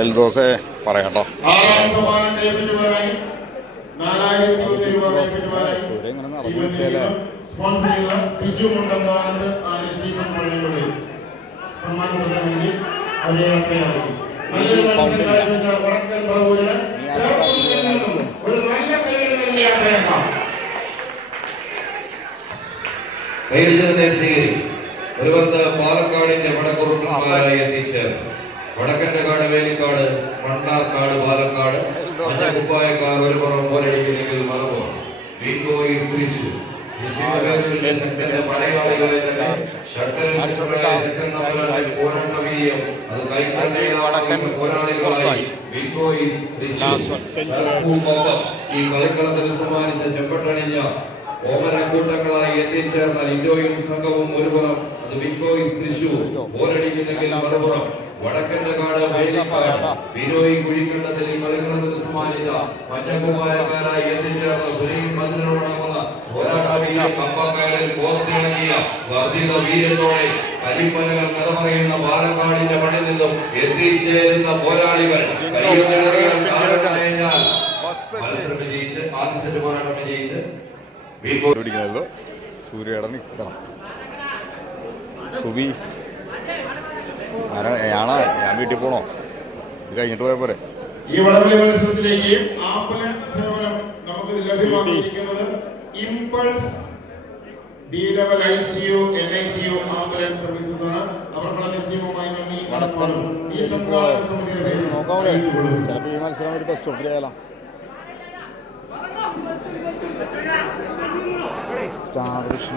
എൽദോസെ പറയാട്ടോ. ഒരു പാലക്കാടിന്റെ വടക്കുറുട്ടന്മാരായി എത്തിച്ചേർന്നു. വടക്കന്റെ കാട് വേലിക്കാട്, മണ്ണാർക്കാട്, പാലക്കാട്, കുപ്പായക്കാർ ഒരു പുറം പോരടിക്കുന്നെങ്കിൽ മറവോ തൃശൂർ ശക്തന്റെ മലയാളികളെ തന്നെ പോരാളികളായി ഈ കളിക്കളത്തിന് സമ്മാനിച്ച ചെമ്പട്ടണിഞ്ഞ ഓമനക്കൂട്ടങ്ങളായി എത്തിച്ചേർന്ന ലിൻഡോയും സംഘവും ഒരുപുറം, അത് ബിഗ് ബോയ്സ് തൃശൂർ പോരടിക്കുന്നെങ്കിൽ മറുപുറം വടക്കന്റെ കാട് വേലിക്കാട് ബിനോയ് കുഴിക്കണ്ടത്തിൽ കളിക്കളത്തിന് സമ്മാനിച്ച മഞ്ഞക്കുമാരക്കാരായി എത്തിച്ചേർന്ന സുരയും മതിലിനോടമുള്ള പോരാട്ടവീര്യം കമ്പക്കാരിൽ കോർത്തിണങ്ങിയ വർദ്ധിത വീര്യത്തോടെ കരിപ്പലകൾ കഥ പറയുന്ന പാലക്കാടിന്റെ മണ്ണിൽ നിന്നും എത്തിച്ചേരുന്ന പോരാളികൾ മത്സരം വിജയിച്ച് ആദ്യ സെറ്റ് പോരാട്ടം വിജയിച്ച് സൂര്യയുടെ നിൽക്കണം. സുബി ഞാൻ വീട്ടിൽ പോണോ? ഇത് കഴിഞ്ഞിട്ട് പോയ പോരെ. ഈ വടംവലി മത്സരത്തിലേക്ക് ആംബുലൻസ് സേവനം നമുക്ക് ലഭ്യമാക്കിയിരിക്കുന്നത് Impulse DICU NICU ambulance services ആണ്. അവർക്കുള്ള നിശ്ചയവുമായി നന്ദി നടപ്പാണ്. ഈ സംഘാടക സമിതിയുടെ ചിലപ്പോൾ ഈ മത്സരം ഒരു ബെസ്റ്റ് ഓഫ് ചെയ്യാം. സ്റ്റാർ വിഷൻ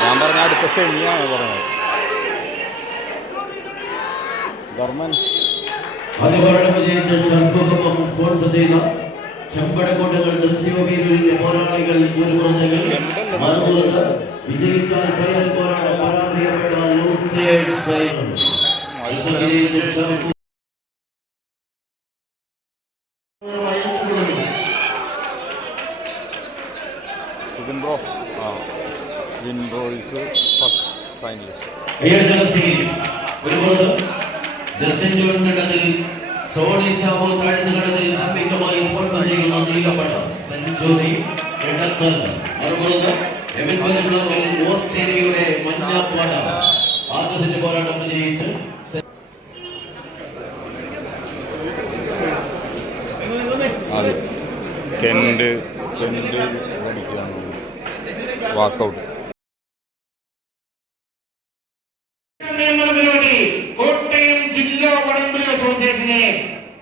ഞാൻ പറഞ്ഞ അടുത്ത സെമിയാണ് പറഞ്ഞത്. ധർമ്മൻ ചെമ്പടക്കോട്ടകൾ ദൃശ്യോപീരിലെ പോരാളികൾ വിജയിച്ചാൽ ഫൈനൽ പോരാട്ടം, പരാജയപ്പെട്ടാൽ സംയുക്തമായി സ്പോൺസർ ചെയ്യുന്ന നീലപ്പട സെഞ്ചുറി ഓസ്ട്രേലിയയുടെ മഞ്ഞപ്പട ആദ്യ സെറ്റ് പോരാട്ടം വിജയിച്ച് വാക്കൗട്ട്. കോട്ടയം ജില്ലാ വടംവലി അസോസിയേഷനെ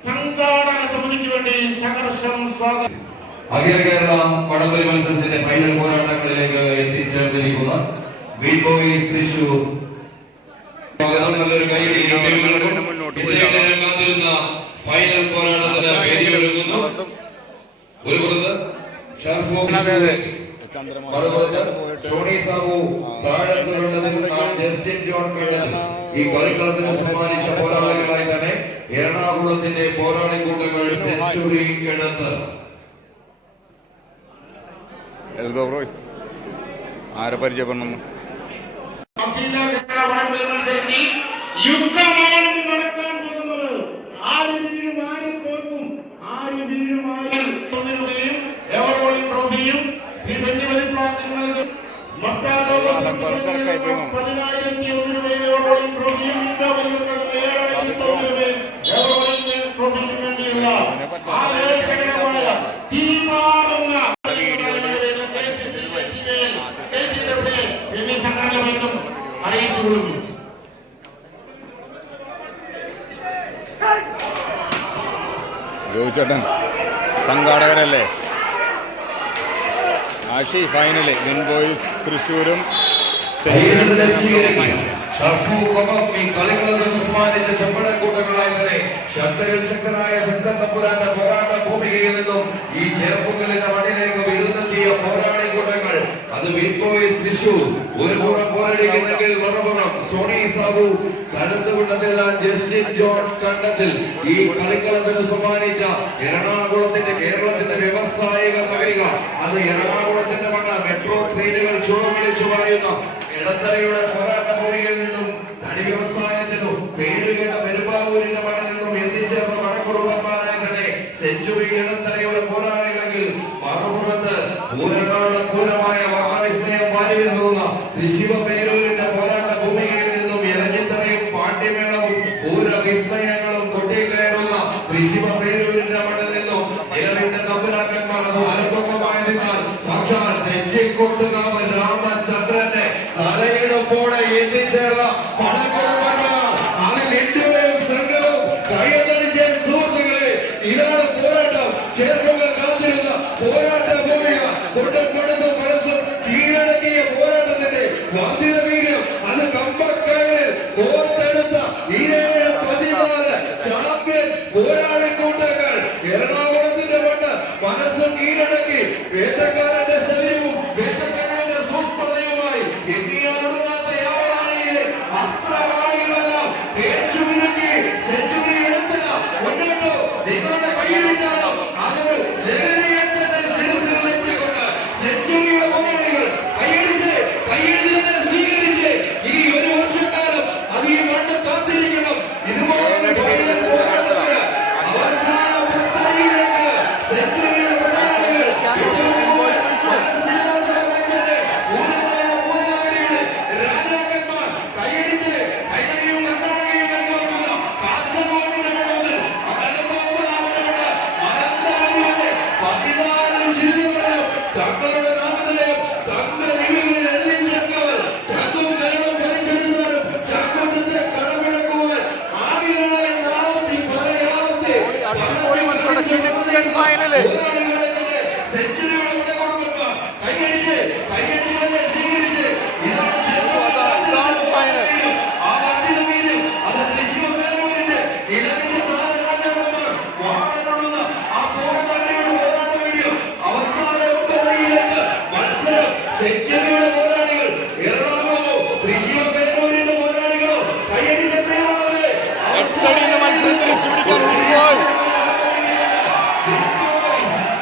സംഘാടക സമിതിക്ക് വേണ്ടി സംഘർഷം സ്വാഗതം. അഖില കേരള വടംവലി മത്സരത്തിന്റെ ഫൈനൽ പോരാട്ടങ്ങളിലേക്ക് എത്തിച്ചേർന്നിരിക്കുന്ന ബിഗ് ബോയ്സ് തൃശൂർ നല്ലൊരു കൈയടി ഫൈനൽ പോരാട്ടത്തിന് വേദിയൊരുങ്ങുന്നു. ഒരു പുറത്ത് ഈ കളിക്കളത്തിന് സമ്മാനിച്ച പോരാളികളായി തന്നെ എറണാകുളത്തിന്റെ പോരാളി കൂട്ടങ്ങൾ സെഞ്ചുറി എടുത്ത് ആരെ പരിചയപ്പെടണം? അറിയിച്ചുകൊള്ളുന്നു. ചേട്ടൻ സംഘാടകരല്ലേ? ആഷി ഫൈനല് ബിഗ് ബോയ്സ് തൃശ്ശൂരും ചെമ്പടക്കൂട്ടങ്ങളായി തന്നെ ശക്തരായ ശക്തൻ തമ്പുരാന്റെ പോരാട്ട ഭൂമികയിൽ നിന്നും ഈ ചേർപ്പുകലിന്റെ മണ്ണിലേക്ക് വിരുന്നെത്തിയ പോരാളി കൂട്ടങ്ങൾ, അത് ബിഗ് ബോയ്സ് തൃശൂർ ഒരു പുറം പോരടിക്കുന്നെങ്കിൽ മറുപുറം സോണി സാബു കടന്നുകൊണ്ടതിൽ ജസ്റ്റിൻ ജോൺ കണ്ടത്തിൽ ഈ കളിക്കളത്തിന് സമ്മാനിച്ച എറണാകുളത്തിന്റെ കേരളത്തിന്റെ വ്യവസായിക നഗരിക, അത് എറണാകുളത്തിന്റെ മണ്ണ് മെട്രോ ട്രെയിനുകൾ ചുവ വിളിച്ചു പറയുന്ന ഇടത്തലയുടെ പോരാട്ട കീഴടക്കി വേട്ടക്കാരന്റെ ശരീരവും വേട്ടക്കാരന്റെ സൂക്ഷ്മതയുമായി എണ്ണിയാടുന്നാത്ത യാവനാഴിയിലെ അസ്ത്രവാണികളെല്ലാം തേച്ചു മിനുക്കി സെഞ്ചുറി എടുത്തില്ല. മുന്നോട്ടോ നിങ്ങളുടെ കൈയടിച്ചാണോ അതൊരു ലഹരിയെ തന്നെ ശിരസിലെത്തിക്കൊണ്ട് സെഞ്ചുറിയുടെ പോരാളികൾ കൈയടിച്ച് തന്നെ സ്വീകരിച്ച് ഈ ഒരു വർഷക്കാലം അത് ഈ മണ്ണ് കാത്തിരിക്കണം. ഇതുപോലെ പോരാട്ടത്തിന് അവസാന പത്തടിയിലേക്ക് സെഞ്ചുറിയുടെ പോരാളികൾ രാജാക്കന്മാർ കൈയടിച്ച് കൈകളിയും കർണാടകയും കൈകൊടുക്കുന്ന കാസർഗോഡിന്റെ മുതൽ അനന്തപത്മനാഭന്റെ അനന്തപുരിയുടെ 14 ജില്ലകളിലും തങ്ങളുടെ നാമധേയം തങ്കലിപികളിൽ എഴുതി ചേർക്കവർ ചക്കും കരളും ധരിച്ചെടുത്തവരും ചക്കുറ്റത്തെ കടമിളക്കുവാൻ ആവികളായ നാമത്തിൽ പറയാമത്തെ സെഞ്ചുറിയുടെ വില കൊടുക്കുക. കൈയടിച്ച് തന്നെ സ്വീകരിച്ച് ഇതാണ് ആ വാദ്യമീനും അത് തൃശ്ശൂർ മേലൂരിന്റെ ഇലവിന്റെ 4 രാജാക്കന്മാർ വാഴനുള്ള ആ പോരാളിയുടെ പോരാട്ട വീഡിയോ അവസാന ഉത്തരണിയിലേക്ക് മത്സരം സെഞ്ചുറിയുടെ പോരാളികൾ എറണാകുളമോ തൃശ്ശൂർ മേലൂരിന്റെ പോരാളികളോ കൈയടിച്ച്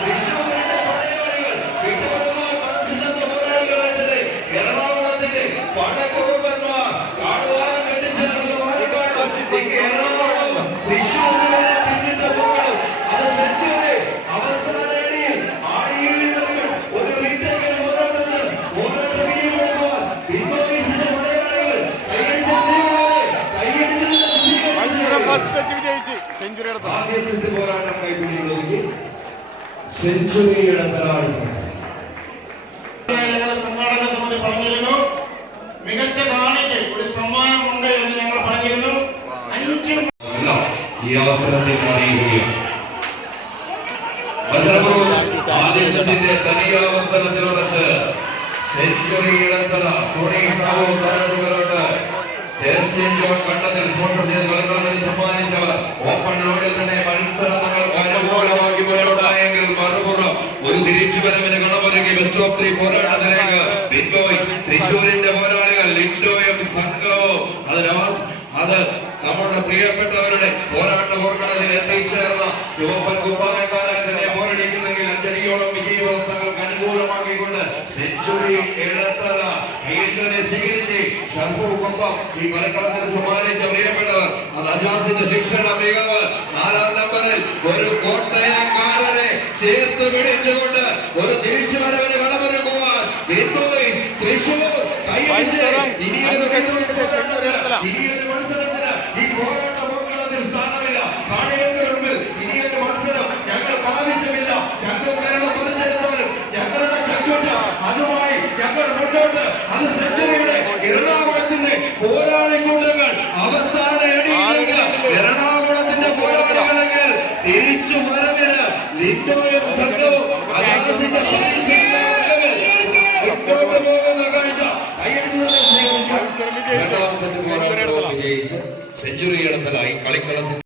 തൃശ്ശൂരിന്റെ പടയാളികൾ വിട്ടുകൊടുക്കാൻ മനസ്സില്ലാത്ത പോരാളികളെ തന്നെ എറണാകുളത്തിന്റെ പടക്കുറുക്കന്മാർ കാണുവാൻ കെട്ടിച്ചേർക്കുന്ന വാഴക്കാട് എറണാകുളം തൃശ്ശൂരിന്റെ പിന്നിട്ട് പോകണം. അത് സെഞ്ചുറി അവസാന അടിയിൽ ആടിയിൽ നിന്നും ഒരു റീടേക്കിന് പോരാട്ടത്തിൽ പോരാട്ട വീര്യമെടുക്കുവാൻ ബിഗ് പടയാളികൾ ആദ്യ സെറ്റ് പോരാട്ടം കൈപ്പിടിയിലേക്ക് സെഞ്ചുറി എടുത്തലാണ്. സംഘാടക സമിതി പറഞ്ഞിരുന്നു മികച്ച കാണിക്ക് ഒരു സമ്മാനമുണ്ട് എന്ന് ഞങ്ങൾ പറഞ്ഞിരുന്നു. 5 ഈ അവസരത്തിൽ അറിയുകയാണ്. മത്സരപൂർവ്വം ആദ്യ സെറ്റിന്റെ തനിയാവർത്തനത്തിൽ ഉറച്ച് സെഞ്ചുറി എടുത്തത് സോണി സാബു തലമുറകളുണ്ട്. കണ്ടതിൽ സ്പോൺസർ ചെയ്ത് കളിക്കളത്തിൽ സമ്മാനിച്ചവർ ഓപ്പൺ റോഡിൽ തന്നെ മത്സരം തങ്ങൾക്ക് അനുകൂലമാക്കി മുന്നോട്ടായെങ്കിൽ മറുപുറം ഒരു തിരിച്ചുവരവിന് കളമൊരുക്കി ബെസ്റ്റ് ഓഫ് 3 പോരാട്ടത്തിലേക്ക് ബിഗ് ബോയ്സ് തൃശ്ശൂരിന്റെ പോരാളികൾ ലിൻഡോയും സംഘവും അത് നമ്മുടെ പ്രിയപ്പെട്ടവരുടെ പോരാട്ട പോർക്കളത്തിൽ എത്തിച്ചേർന്ന ചുവപ്പൻ കുപ്പായക്കാരെ തന്നെ പോരടിക്കുന്നെങ്കിൽ 5 അടിയോളം വിജയവും തങ്ങൾക്ക് അനുകൂലമാക്കിക്കൊണ്ട് സെഞ്ചുറി എടുത്തത് സ്വീകരിച്ച് ഷർഫുക്കൊപ്പം ഈ കളിക്കളത്തിൽ സമ്മാനിച്ച പ്രിയപ്പെട്ടവർ അത് അജാസിന്റെ ശിക്ഷണ മികവ് 4-ാം നമ്പറിൽ ഒരു കോട്ടയക്കാരനെ ചേർത്ത് പിടിച്ചുകൊണ്ട് ഒരു തിരിച്ചുവരവിന് കളമൊരുക്കുവാൻ തൃശ്ശൂർ കൈയടിച്ച് ഇനിയൊരു മത്സരത്തിന് ഈ പോരാട്ട പോർക്കളത്തിൽ സ്ഥാനമില്ല. കാണികളുടെ മുമ്പിൽ ഇനിയൊരു മത്സരം ഞങ്ങൾക്ക് ആവശ്യമില്ല. ചങ്കും കരളും പതിച്ചെടുത്തവരും ഞങ്ങളുടെ ചങ്കുറ്റ അതുമായി ഞങ്ങൾ മുന്നോട്ട്. അത് സെഞ്ചുറിയുടെ എറണാകുളത്തിന്റെ പോരാളി കൂട്ടങ്ങൾ അവസാന അടിയിലേക്ക് എറണാകുളത്തിന്റെ പോരാളികളെങ്കിൽ തിരിച്ചു വരവിന് ലിൻഡോയും സംഘവും അജാസിന്റെ മുന്നോട്ട് പോകുന്ന കാഴ്ച രണ്ടാം സെറ്റ് പോരാട്ടം വിജയിച്ച് സെഞ്ചുറി എടുത്തലായി കളിക്കളത്തിൽ